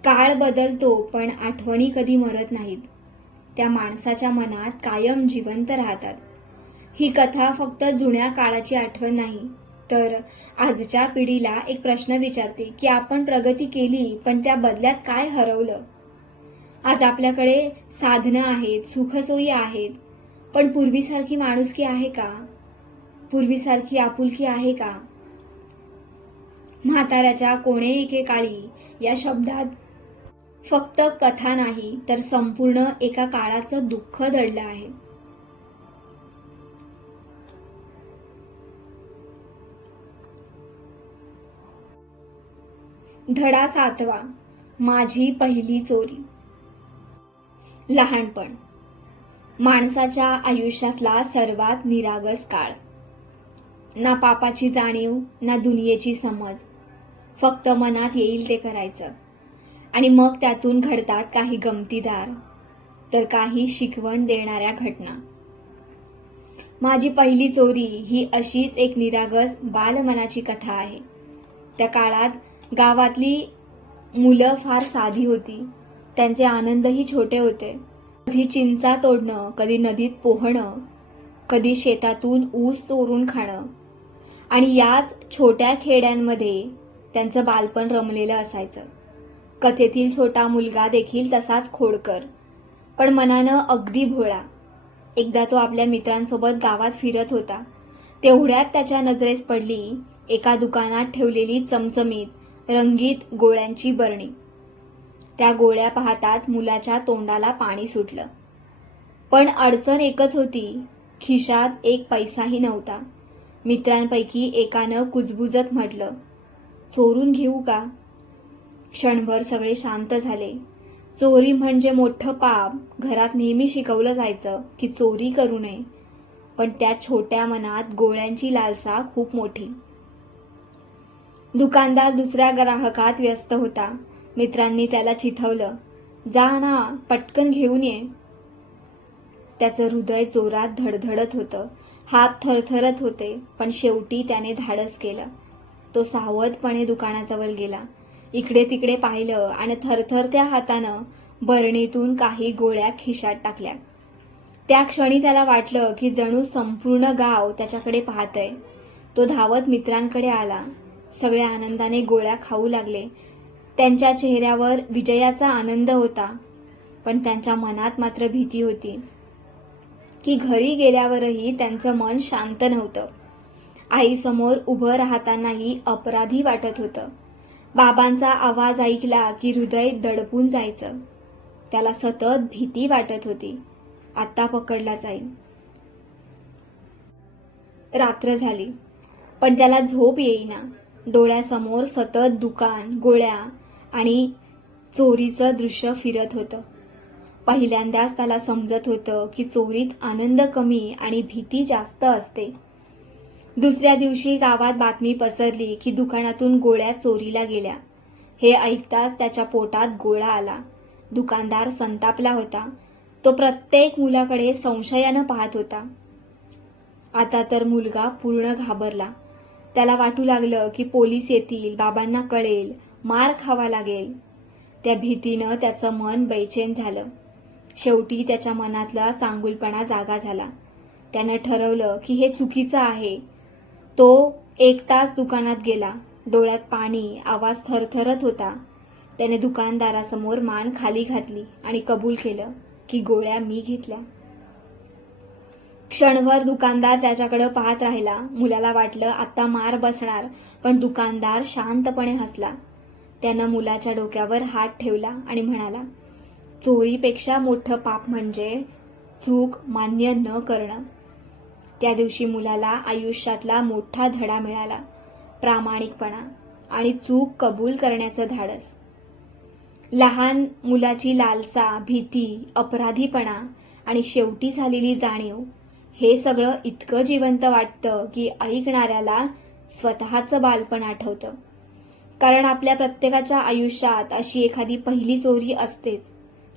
काळ बदलतो पण आठवणी कधी मरत नाहीत. त्या माणसाच्या मनात कायम जिवंत राहतात. ही कथा फक्त जुन्या काळाची आठवण नाही, तर आजच्या पिढीला एक प्रश्न विचारते की आपण प्रगती केली पण त्या बदल्यात काय हरवलं. आज आपल्याकडे साधनं आहेत, सुखसोयी आहेत, पण पूर्वीसारखी माणुसकी आहे का? पूर्वीसारखी आपुलकी आहे का? म्हाताऱ्याच्या कोणे एके काळी या शब्दात फक्त कथा नाही, तर संपूर्ण एका काळाचं दुःख दडलं आहे. धडा 7. माझी पहिली चोरी. लहानपण माणसाच्या आयुष्यातला सर्वात निरागस काळ. ना पापाची जाणीव, ना दुनियेची समज, फक्त मनात येईल ते करायचं. आणि मग त्यातून घडतात काही गमतीदार तर काही शिकवण देणाऱ्या घटना. माझी पहिली चोरी ही अशीच एक निरागस बालमनाची कथा आहे. त्या काळात गावातली मुलं फार साधी होती. त्यांचे आनंदही छोटे होते. कधी चिंचा तोडणं, कधी नदीत पोहणं, कधी शेतातून ऊस चोरून खाणं, आणि याच छोट्या खेड्यांमध्ये त्यांचं बालपण रमलेलं असायचं. कथेतील छोटा मुलगा देखील तसाच खोडकर, पण मनानं अगदी भोळा. एकदा तो आपल्या मित्रांसोबत गावात फिरत होता. तेवढ्यात त्याच्या नजरेस पडली एका दुकानात ठेवलेली चमचमीत रंगीत गोळ्यांची बरणी. त्या गोळ्या पाहताच मुलाच्या तोंडाला पाणी सुटलं. पण अडचण एकच होती, खिशात एक पैसाही नव्हता. मित्रांपैकी एकानं कुजबुजत म्हटलं, चोरून घेऊ का? क्षणभर सगळे शांत झाले. चोरी म्हणजे मोठं पाप. घरात नेहमी शिकवलं जायचं की चोरी करू नये, पण त्या छोट्या मनात गोळ्यांची लालसा खूप मोठी. दुकानदार दुसऱ्या ग्राहकात व्यस्त होता. मित्रांनी त्याला चिथवलं, जा ना, पटकन घेऊन ये. त्याचं हृदय जोरात धडधडत होतं, हात थरथरत होते, पण शेवटी त्याने धाडस केलं. तो सावधपणे दुकानाजवळ गेला. इकडे तिकडे पाहिलं आणि थरथरत्या हातानं बरणीतून काही गोळ्या खिशात टाकल्या. त्या क्षणी त्याला वाटलं की जणू संपूर्ण गाव त्याच्याकडे पाहतंय. तो धावत मित्रांकडे आला. सगळे आनंदाने गोळ्या खाऊ लागले. त्यांच्या चेहऱ्यावर विजयाचा आनंद होता, पण त्यांच्या मनात मात्र भीती होती की घरी गेल्यावरही त्यांचं मन शांत नव्हतं. आईसमोर उभं राहतानाही अपराधी वाटत होतं. बाबांचा आवाज ऐकला की हृदय दडपून जायचं. त्याला सतत भीती वाटत होती, आता पकडला जाईल. रात्र झाली, पण त्याला झोप येईना. डोळ्यासमोर सतत दुकान, गोळ्या आणि चोरीचं दृश्य फिरत होतं. पहिल्यांदाच त्याला समजत होतं की चोरीत आनंद कमी आणि भीती जास्त असते. दुसऱ्या दिवशी गावात बातमी पसरली की दुकानातून गोळ्या चोरीला गेल्या. हे ऐकताच त्याच्या पोटात गोळा आला. दुकानदार संतापला होता. तो प्रत्येक मुलाकडे संशयानं पाहत होता. आता तर मुलगा पूर्ण घाबरला. त्याला वाटू लागलं की पोलीस येतील, बाबांना कळेल, मार खावा लागेल. त्या भीतीनं त्याचं मन बेचैन झालं. शेवटी त्याच्या मनातला चांगुलपणा जागा झाला. त्यानं ठरवलं की हे चुकीचं आहे. तो एकटाच दुकानात गेला. डोळ्यात पाणी, आवाज थरथरत होता. त्याने दुकानदारासमोर मान खाली घातली आणि कबूल केलं की गोळ्या मी घेतल्या. क्षणभर दुकानदार त्याच्याकडे पाहत राहिला. मुलाला वाटलं आता मार बसणार, पण दुकानदार शांतपणे हसला. त्यानं मुलाच्या डोक्यावर हात ठेवला आणि म्हणाला, चोरीपेक्षा मोठं पाप म्हणजे चूक मान्य न करणं. त्या दिवशी मुलाला आयुष्यातला मोठा धडा मिळाला, प्रामाणिकपणा आणि चूक कबूल करण्याचं धाडस. लहान मुलाची लालसा, भीती, अपराधीपणा आणि शेवटी झालेली जाणीव, हे सगळं इतकं जिवंत वाटतं की ऐकणाऱ्याला स्वतःचं बालपण आठवतं. कारण आपल्या प्रत्येकाच्या आयुष्यात अशी एखादी पहिली चोरी असतेच.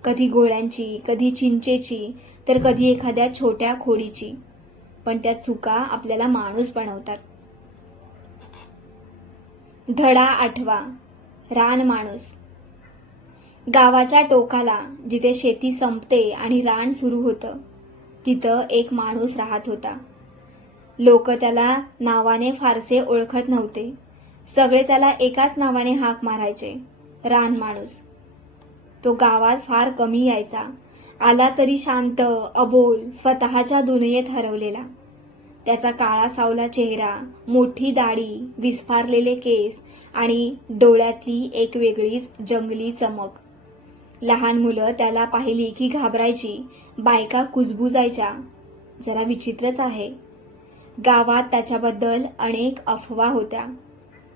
कधी गोळ्यांची, कधी चिंचेची, तर कधी एखाद्या छोट्या खोडीची. पण त्या चुका आपल्याला माणूस बनवतात. धडा 8वा, रान माणूस. गावाच्या टोकाला, जिथे शेती संपते आणि रान सुरू होतं, तिथं एक माणूस राहत होता. लोक त्याला नावाने फारसे ओळखत नव्हते. सगळे त्याला एकाच नावाने हाक मारायचे, रान माणूस. तो गावात फार कमी यायचा. आला तरी शांत, अबोल, स्वतःच्या दुनियेत हरवलेला. त्याचा काळा सावला चेहरा, मोठी दाढी, विस्फारलेले केस आणि डोळ्यातली एक वेगळीच जंगली चमक. लहान मुलं त्याला पाहिली की घाबरायची, बायका कुजबुजायच्या. जरा विचित्रच आहे. गावात त्याच्याबद्दल अनेक अफवा होत्या.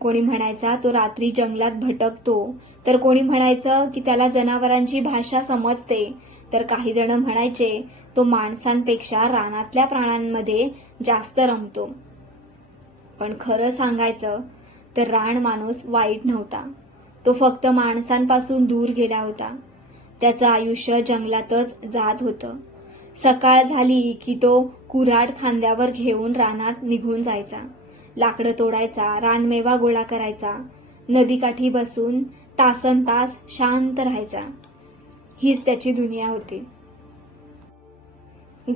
कोणी म्हणायचा तो रात्री जंगलात भटकतो, तर कोणी म्हणायचं की त्याला जनावरांची भाषा समजते, तर काही जण म्हणायचे तो माणसांपेक्षा रानातल्या प्राण्यांमध्ये जास्त रमतो. पण खरं सांगायचं तर रान माणूस वाईट नव्हता. तो फक्त माणसांपासून दूर गेला होता. त्याचं आयुष्य जंगलातच जात होतं. सकाळ झाली की तो कुऱ्हाड खांद्यावर घेऊन रानात निघून जायचा. लाकडं तोडायचा, रानमेवा गोळा करायचा, नदीकाठी बसून तासनतास शांत राहायचा. हीच त्याची दुनिया होती.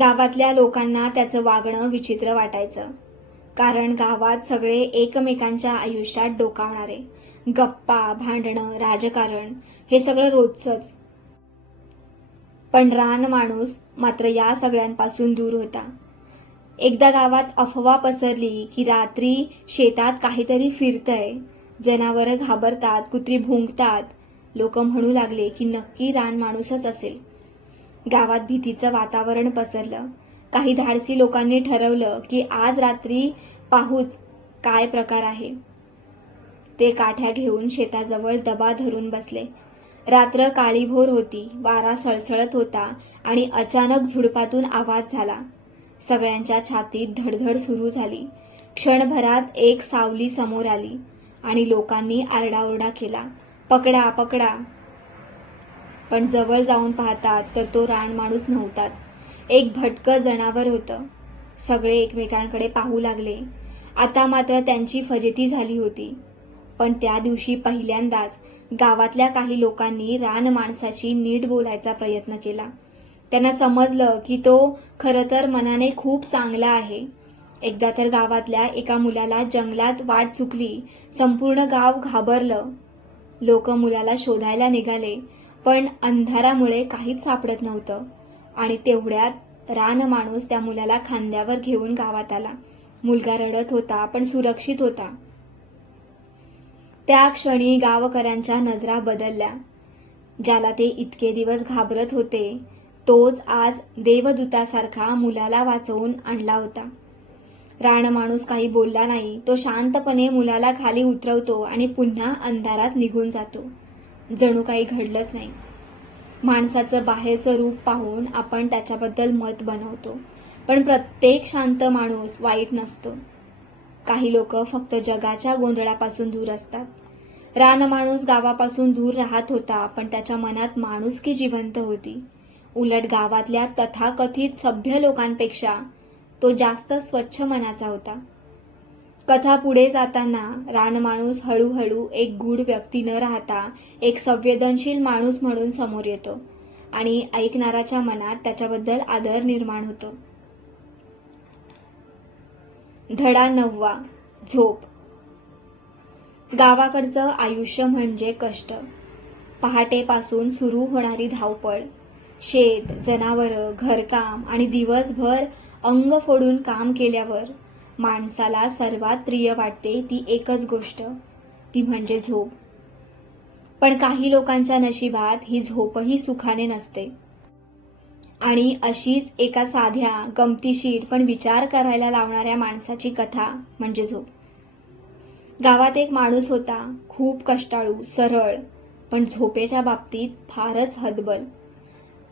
गावातल्या लोकांना त्याचं वागणं विचित्र वाटायचं. कारण गावात सगळे एकमेकांच्या आयुष्यात डोकावणारे. गप्पा, भांडणं, राजकारण हे सगळं रोजचंच. पण रान माणूस मात्र या सगळ्यांपासून दूर होता. एकदा गावात अफवा पसरली की रात्री शेतात काहीतरी फिरतंय. जनावरं घाबरतात, कुत्री भुंकतात. लोक म्हणू लागले की नक्की रानमाणूसच असेल. गावात भीतीचं वातावरण पसरलं. काही धाडसी लोकांनी ठरवलं की आज रात्री पाहूच काय प्रकार आहे. ते काठ्या घेऊन शेताजवळ दबा धरून बसले. रात्र काळीभोर होती, वारा सळसळत होता आणि अचानक झुडपातून आवाज झाला. सगळ्यांच्या छातीत धडधड सुरू झाली. क्षणभरात एक सावली समोर आली आणि लोकांनी आरडाओरडा केला, पकडा पकडा. पण जवळ जाऊन पाहतात तर तो रानमाणूस नव्हताच. एक भटकं जनावर होतं. सगळे एकमेकांकडे पाहू लागले. आता मात्र त्यांची फजिती झाली होती. पण त्या दिवशी पहिल्यांदाच गावातल्या काही लोकांनी रानमाणसाची नीट बोलायचा प्रयत्न केला. त्यांना समजलं की तो खरं तर मनाने खूप चांगला आहे. एकदा तर गावातल्या एका मुलाला जंगलात वाट चुकली. संपूर्ण गाव घाबरलं. लोक मुलाला शोधायला निघाले, पण अंधारामुळे काहीच सापडत नव्हतं. आणि तेवढ्यात रानमाणूस त्या मुलाला खांद्यावर घेऊन गावात आला. मुलगा रडत होता, पण सुरक्षित होता. त्या क्षणी गावकऱ्यांच्या नजरा बदलल्या. ज्याला ते इतके दिवस घाबरत होते, तोच आज देवदूतासारखा मुलाला वाचवून आणला होता. रानमाणूस काही बोलला नाही. तो शांतपणे मुलाला खाली उतरवतो आणि पुन्हा अंधारात निघून जातो. जणू काही घडलंच नाही. माणसाचं बाहेरचं रूप पाहून आपण त्याच्याबद्दल मत बनवतो, पण प्रत्येक शांत माणूस वाईट नसतो. काही लोक फक्त जगाच्या गोंधळापासून दूर असतात. रानमाणूस गावापासून दूर राहत होता, पण त्याच्या मनात माणुसकी जिवंत होती. उलट गावातल्या तथाकथित सभ्य लोकांपेक्षा तो जास्त स्वच्छ मनाचा होता. कथा पुढे जाताना रानमाणूस हळूहळू एक गूढ व्यक्ती न राहता एक संवेदनशील माणूस म्हणून समोर येतो आणि ऐकणाराच्या मनात त्याच्याबद्दल आदर निर्माण होतो. धडा 9. झोप. गावाकडचं आयुष्य म्हणजे कष्ट. पहाटेपासून सुरू होणारी धावपळ. शेत, जनावरं, घरकाम आणि दिवसभर अंग फोडून काम केल्यावर माणसाला सर्वात प्रिय वाटते ती एकच गोष्ट, ती म्हणजे झोप. पण काही लोकांच्या नशिबात ही झोपही सुखाने नसते. आणि अशीच एका साध्या, गमतीशीर पण विचार करायला लावणाऱ्या माणसाची कथा म्हणजे झोप. गावात एक माणूस होता, खूप कष्टाळू, सरळ, पण झोपेच्या बाबतीत फारच हतबल.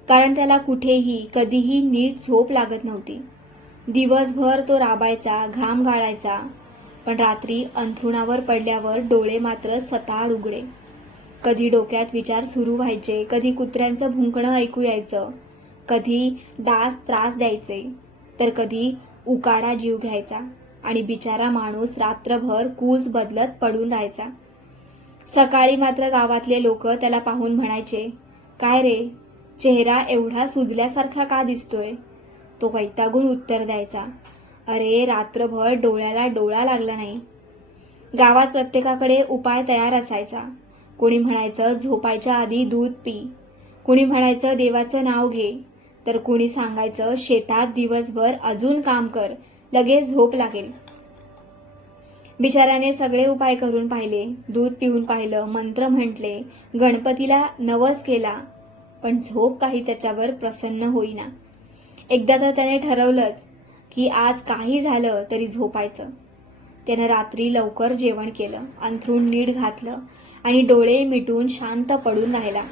कारण त्याला कुठेही कधीही नीट झोप लागत नव्हती. दिवसभर तो राबायचा, घाम गाळायचा, पण रात्री अंथरुणावर पडल्यावर डोळे मात्र सताड उघडे. कधी डोक्यात विचार सुरू व्हायचे, कधी कुत्र्यांचं भुंकणं ऐकू यायचं, कधी डास त्रास द्यायचे, तर कधी उकाडा जीव घ्यायचा आणि बिचारा माणूस रात्रभर कूस बदलत पडून राहायचा. सकाळी मात्र गावातले लोक त्याला पाहून म्हणायचे, काय रे, चेहरा एवढा सुजल्यासारखा का दिसतोय? तो वैतागून उत्तर द्यायचा, अरे रात्रभर डोळ्याला डोळा लागला नाही. गावात प्रत्येकाकडे उपाय तयार असायचा. कोणी म्हणायचं झोपायच्या आधी दूध पी, कोणी म्हणायचं देवाचं नाव घे, तर कोणी सांगायचं शेतात दिवसभर अजून काम कर, लगेच झोप लागेल. बिचाऱ्याने सगळे उपाय करून पाहिले, दूध पिऊन पाहिलं, मंत्र म्हटले, गणपतीला नवस केला, पण झोप काही त्याच्यावर प्रसन्न होईना. एकदा तर त्याने ठरवलंच की आज काही झालं तरी झोपायचं. त्यानं रात्री लवकर जेवण केलं, अंथरूण नीट घातलं आणि डोळे मिटून शांत पडून राहिला.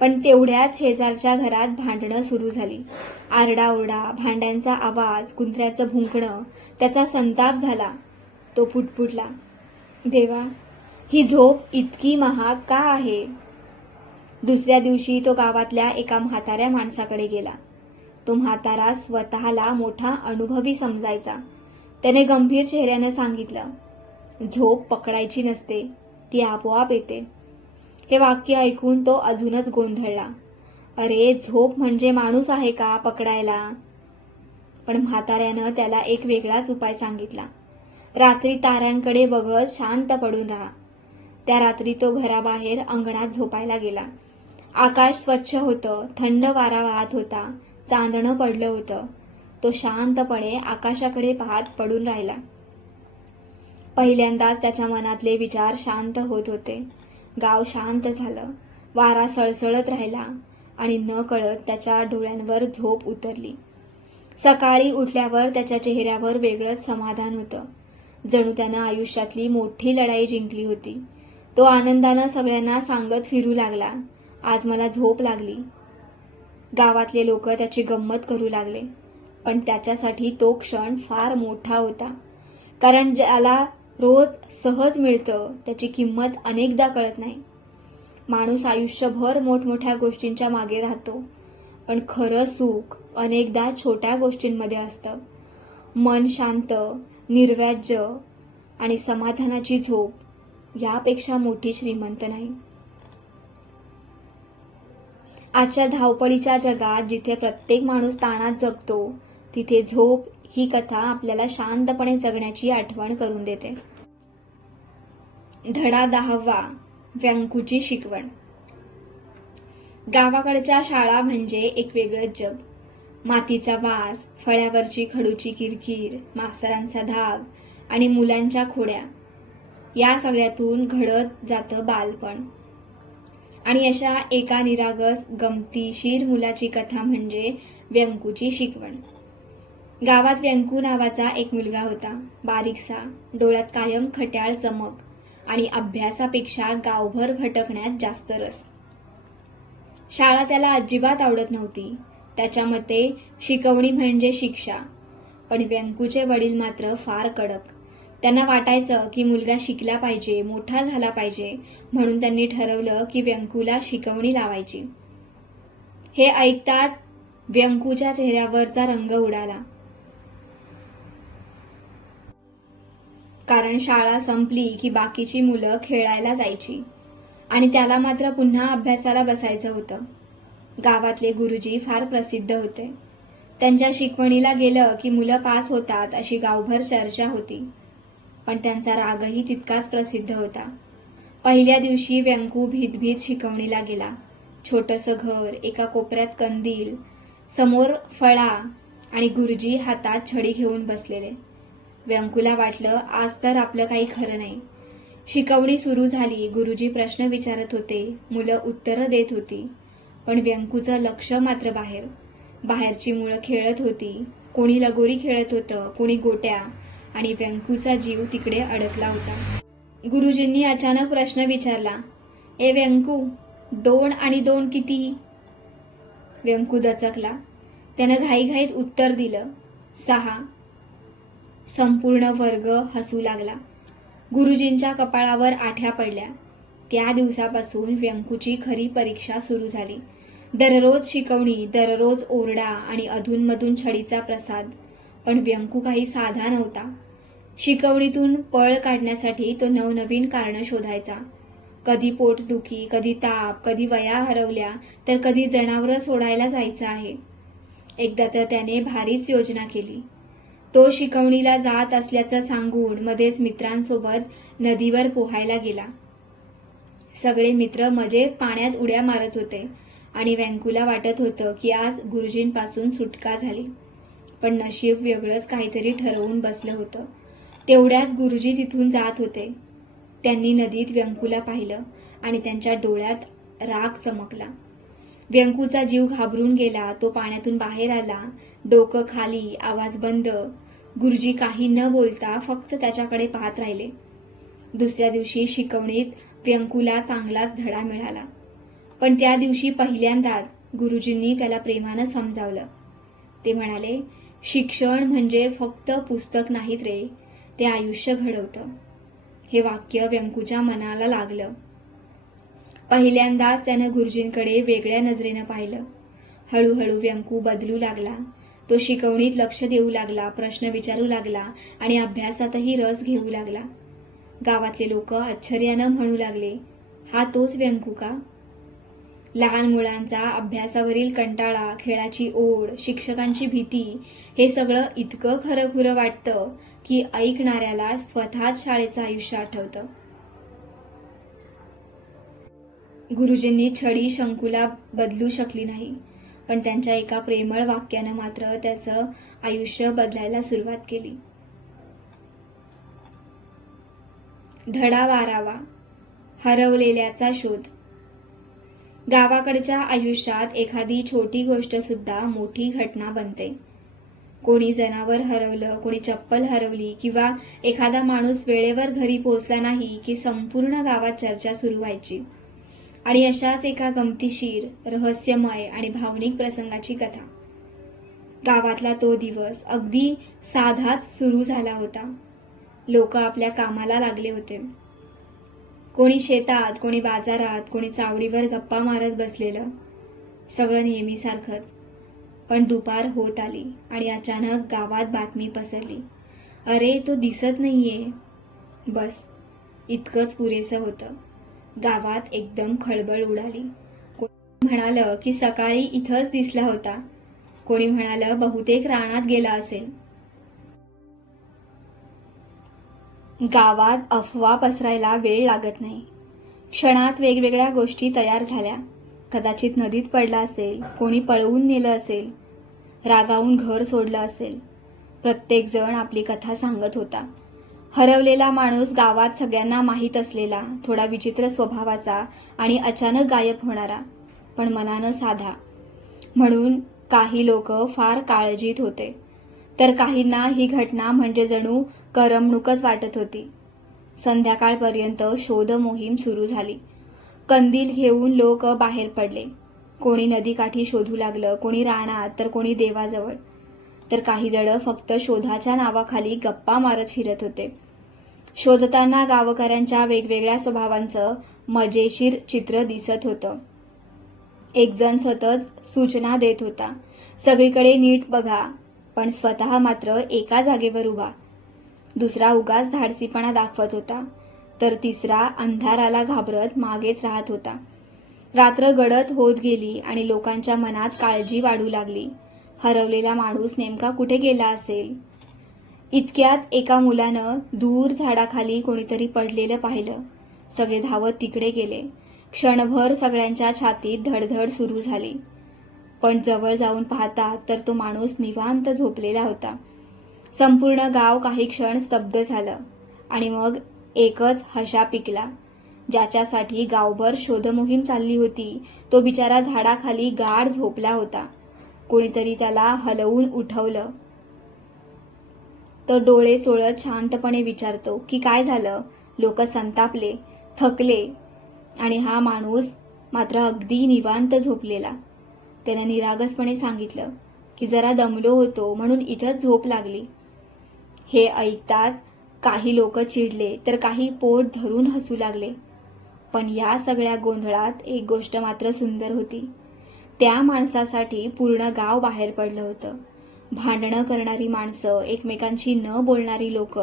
पण तेवढ्यात शेजारच्या घरात भांडणं सुरू झाली. आरडाओरडा, भांड्यांचा आवाज, कुत्र्याचं भुंकणं. त्याचा संताप झाला. तो पुटपुटला, देवा, ही झोप इतकी महाग का आहे? दुसऱ्या दिवशी तो गावातल्या एका म्हाताऱ्या माणसाकडे गेला. तो म्हातारा स्वतःला मोठा अनुभवी समजायचा. त्याने गंभीर चेहऱ्यानं सांगितलं, झोप पकडायची नसते, ती आपोआप येते. हे वाक्य ऐकून तो अजूनच गोंधळला. अरे, झोप म्हणजे माणूस आहे का पकडायला? पण म्हाताऱ्यानं त्याला एक वेगळाच उपाय सांगितला. रात्री ताऱ्यांकडे बघत शांत पडून राहा. त्या रात्री तो घराबाहेर अंगणात झोपायला गेला. आकाश स्वच्छ होतं, थंड वारा वाहत होता, चांदणं पडलं होतं. तो शांतपणे आकाशाकडे पाहत पडून राहिला. पहिल्यांदाच त्याच्या मनातले विचार शांत होत होते. गाव शांत झालं, वारा सळसळत राहिला आणि नकळत त्याच्या डोळ्यांवर झोप उतरली. सकाळी उठल्यावर त्याच्या चेहऱ्यावर वेगळंच समाधान होतं. जणू त्यानं आयुष्यातली मोठी लढाई जिंकली होती. तो आनंदानं सगळ्यांना सांगत फिरू लागला, आज मला झोप लागली. गावातले लोक त्याची गंमत करू लागले, पण त्याच्यासाठी तो क्षण फार मोठा होता. कारण ज्याला रोज सहज मिळतं त्याची किंमत अनेकदा कळत नाही. माणूस आयुष्यभर मोठमोठ्या गोष्टींच्या मागे राहतो, पण खरं सुख अनेकदा छोट्या गोष्टींमध्ये असतं. मन शांत, निर्व्याज्य आणि समाधानाची झोप यापेक्षा मोठी श्रीमंत नाही. आजच्या धावपळीच्या जगात जिथे प्रत्येक माणूस ताणात जगतो, तिथे झोप ही कथा आपल्याला शांतपणे जगण्याची आठवण करून देते. धडा 10वा, व्यंकूची शिकवण. गावाकडच्या शाळा म्हणजे एक वेगळंच जग. मातीचा वास, फळ्यावरची खडूची किरकिर, मास्तरांचा धाक आणि मुलांच्या खोड्या, या सगळ्यातून घडत जातं बालपण. आणि अशा एका निरागस गमतीशीर मुलाची कथा म्हणजे व्यंकूची शिकवण. गावात व्यंकू नावाचा एक मुलगा होता. बारीकसा, डोळ्यात कायम खट्याळ चमक आणि अभ्यासापेक्षा गावभर भटकण्यात जास्त रस. शाळा त्याला अजिबात आवडत नव्हती. त्याच्या मते शिकवणी म्हणजे शिक्षा. पण व्यंकूचे वडील मात्र फार कडक. त्यांना वाटायचं की मुलगा शिकला पाहिजे, मोठा झाला पाहिजे, म्हणून त्यांनी ठरवलं की व्यंकूला शिकवणी लावायची. हे ऐकताच व्यंकूच्या चेहऱ्यावरचा रंग उडाला. कारण शाळा संपली की बाकीची मुलं खेळायला जायची आणि त्याला मात्र पुन्हा अभ्यासाला बसायचं होतं. गावातले गुरुजी फार प्रसिद्ध होते. त्यांच्या शिकवणीला गेलं की मुलं पास होतात अशी गावभर चर्चा होती. पण त्यांचा रागही तितकाच प्रसिद्ध होता. पहिल्या दिवशी व्यंकू भीत शिकवणीला गेला. छोटंसं घर, एका कोपऱ्यात कंदील, समोर फळा आणि गुरुजी हातात छडी घेऊन बसलेले. व्यंकूला वाटलं, आज तर आपलं काही खरं नाही. शिकवणी सुरू झाली. गुरुजी प्रश्न विचारत होते, मुलं उत्तरं देत होती. पण व्यंकूचं लक्ष मात्र बाहेर. बाहेरची मुलं खेळत होती. कोणी लगोरी खेळत होतं, कोणी गोट्या, आणि व्यंकूचा जीव तिकडे अडकला होता. गुरुजींनी अचानक प्रश्न विचारला, ए व्यंकू, 2 आणि 2 किती? व्यंकू दचकला. त्यानं घाईघाईत उत्तर दिलं, 6. संपूर्ण वर्ग हसू लागला. गुरुजींच्या कपाळावर आठ्या पडल्या. त्या दिवसापासून व्यंकूची खरी परीक्षा सुरू झाली. दररोज शिकवणी, दररोज ओरडा आणि अधूनमधून छडीचा प्रसाद. पण व्यंकू काही साधा नव्हता. शिकवणीतून पळ काढण्यासाठी तो नवनवीन कारणं शोधायचा. कधी पोटदुखी, कधी ताप, कधी वया हरवल्या, तर कधी जनावरं सोडायला जायचं आहे. एकदा तर त्याने भारीच योजना केली. तो शिकवणीला जात असल्याचं सांगून मध्येच मित्रांसोबत नदीवर पोहायला गेला. सगळे मित्र मजेत पाण्यात उड्या मारत होते आणि व्यंकूला वाटत होतं की आज गुरुजींपासून सुटका झाली. पण नशीब वेगळंच काहीतरी ठरवून बसलं होतं. तेवढ्यात गुरुजी तिथून जात होते. त्यांनी नदीत व्यंकूला पाहिलं आणि त्यांच्या डोळ्यात राग चमकला. व्यंकूचा जीव घाबरून गेला. तो पाण्यातून बाहेर आला, डोकं खाली, आवाज बंद. गुरुजी काही न बोलता फक्त त्याच्याकडे पाहत राहिले. दुसऱ्या दिवशी शिकवणीत व्यंकूला चांगलाच धडा मिळाला. पण त्या दिवशी पहिल्यांदाच गुरुजींनी त्याला प्रेमानं समजावलं. ते म्हणाले, शिक्षण म्हणजे फक्त पुस्तक नाहीत रे, ते आयुष्य घडवतं. हे वाक्य व्यंकूच्या मनाला लागलं. पहिल्यांदाच त्यानं गुरुजींकडे वेगळ्या नजरेनं पाहिलं. हळूहळू व्यंकू बदलू लागला. तो शिकवणीत लक्ष देऊ लागला, प्रश्न विचारू लागला आणि अभ्यासातही रस घेऊ लागला. गावातले लोक आश्चर्यानं म्हणू लागले, हा तोच व्यंकू का? लहान मुलांचा अभ्यासावरील कंटाळा, खेळाची ओढ, शिक्षकांची भीती, हे सगळं इतकं खरंखुरं वाटतं की ऐकणाऱ्याला स्वतःच शाळेचं आयुष्य आठवतं. गुरुजींनी छडी शंकूला बदलू शकली नाही. पण त्यांच्या एका प्रेमळ वाक्यानं मात्र त्याचं आयुष्य बदलायला सुरुवात केली. धडा 12वा, हरवलेल्याचा शोध. गावाकडच्या आयुष्यात एखादी छोटी गोष्ट सुद्धा मोठी घटना बनते. कोणी जनावर हरवलं, कोणी चप्पल हरवली किंवा एखादा माणूस वेळेवर घरी पोहोचला नाही की संपूर्ण गावात चर्चा सुरू व्हायची. आणि अशाच एका गमतीशीर, रहस्यमय आणि भावनिक प्रसंगाची कथा. गावातला तो दिवस अगदी साधाच सुरू झाला होता. लोक आपल्या कामाला लागले होते. कोणी शेतात, कोणी बाजारात, कोणी चावडीवर गप्पा मारत बसलेलं. सगळं नेहमीसारखंच. पण दुपार होत आली आणि अचानक गावात बातमी पसरली. अरे, तो दिसत नाहीये. बस, इतकंच पुरेसं होतं. गावात एकदम खळबळ उडाली. कोणी म्हणालं की सकाळी इथंच दिसला होता. कोणी म्हणालं बहुतेक रानात गेला असेल. गावात अफवा पसरायला वेळ लागत नाही. क्षणात वेगवेगळ्या गोष्टी तयार झाल्या. कदाचित नदीत पडला असेल, कोणी पळवून नेलं असेल, रागावून घर सोडलं असेल. प्रत्येक जण आपली कथा सांगत होता. हरवलेला माणूस गावात सगळ्यांना माहीत असलेला, थोडा विचित्र स्वभावाचा आणि अचानक गायब होणारा, पण मनानं साधा. म्हणून काही लोक फार काळजीत होते, तर काहींना ही घटना म्हणजे जणू करमणूकच वाटत होती. संध्याकाळपर्यंत शोध मोहीम सुरू झाली. कंदील घेऊन लोक बाहेर पडले. कोणी नदीकाठी शोधू लागलं, कोणी रानात, तर कोणी देवाजवळ. तर काही जण फक्त शोधाच्या नावाखाली गप्पा मारत फिरत होते. शोधताना गावकऱ्यांच्या वेगवेगळ्या स्वभावांचं मजेशीर चित्र दिसत होतं. एक जण सतत सूचना देत होता, सगळीकडे नीट बघा, पण स्वतः मात्र एका जागेवर उभा. दुसरा उगाच धाडसीपणा दाखवत होता, तर तिसरा अंधाराला घाबरत मागेच राहत होता. रात्र गडद होत गेली आणि लोकांच्या मनात काळजी वाढू लागली. हरवलेला माणूस नेमका कुठे गेला असेल? इतक्यात एका मुलानं दूर झाडाखाली कोणीतरी पडलेलं पाहिलं. सगळे धावत तिकडे गेले. क्षणभर सगळ्यांच्या छातीत धडधड सुरू झाली. पण जवळ जाऊन पाहतात तर तो माणूस निवांत झोपलेला होता. संपूर्ण गाव काही क्षण स्तब्ध झालं आणि मग एकच हशा पिकला. ज्याच्यासाठी गावभर शोधमोहीम चालली होती, तो बिचारा झाडाखाली गाढ झोपला होता. कोणीतरी त्याला हलवून उठवलं. तो डोळे चोळत शांतपणे विचारतो की काय झालं. लोक संतापले, थकले आणि हा माणूस मात्र अगदी निवांत झोपलेला. त्याने निरागसपणे सांगितलं की जरा दमलो होतो म्हणून इथंच झोप लागली. हे ऐकताच काही लोक चिडले तर काही पोट धरून हसू लागले. पण या सगळ्या गोंधळात एक गोष्ट मात्र सुंदर होती. त्या माणसासाठी पूर्ण गाव बाहेर पडलं होतं. भांडणं करणारी माणसं, एकमेकांशी न बोलणारी लोक,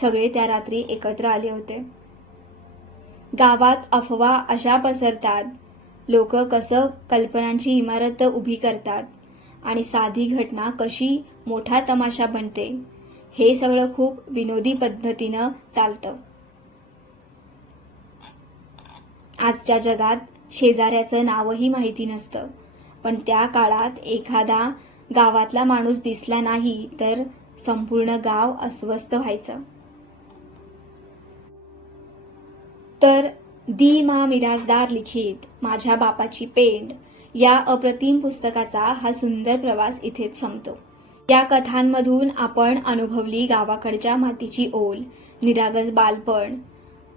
सगळे त्या रात्री एकत्र आले होते. गावात अफवा अशा पसरतात, लोक कसं कल्पनांची इमारत उभी करतात आणि साधी घटना कशी मोठा तमाशा बनते, हे सगळं खूप विनोदी पद्धतीनं चालतं. आजच्या जगात शेजाऱ्याचं नावही माहिती नसतं, पण त्या काळात एखादा गावातला माणूस दिसला नाही तर संपूर्ण गाव अस्वस्थ व्हायचं. तर दी मा मिरासदार लिखित माझ्या बापाची पेंड या अप्रतिम पुस्तकाचा हा सुंदर प्रवास इथेच संपतो. या कथांमधून आपण अनुभवली गावाकडच्या मातीची ओल, निरागस बालपण,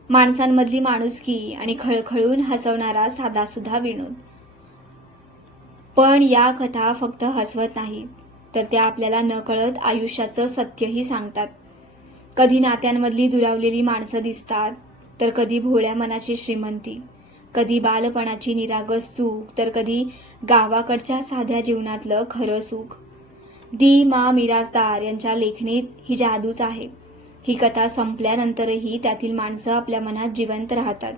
माणसांमधली माणुसकी आणि खळखळून हसवणारा साधासुधा विनोद. पण या कथा फक्त हसवत नाहीत, तर त्या आपल्याला नकळत आयुष्याचं सत्यही सांगतात. कधी नात्यांमधली दुरावलेली माणसं दिसतात, तर कधी भोळ्या मनाची श्रीमंती, कधी बालपणाची निरागस चूक, तर कधी गावाकडच्या साध्या जीवनातलं खरं सुख. दी मा मिरासदार यांच्या लेखणीत ही जादूच आहे. ही कथा संपल्यानंतरही त्यातील माणसं आपल्या मनात जिवंत राहतात.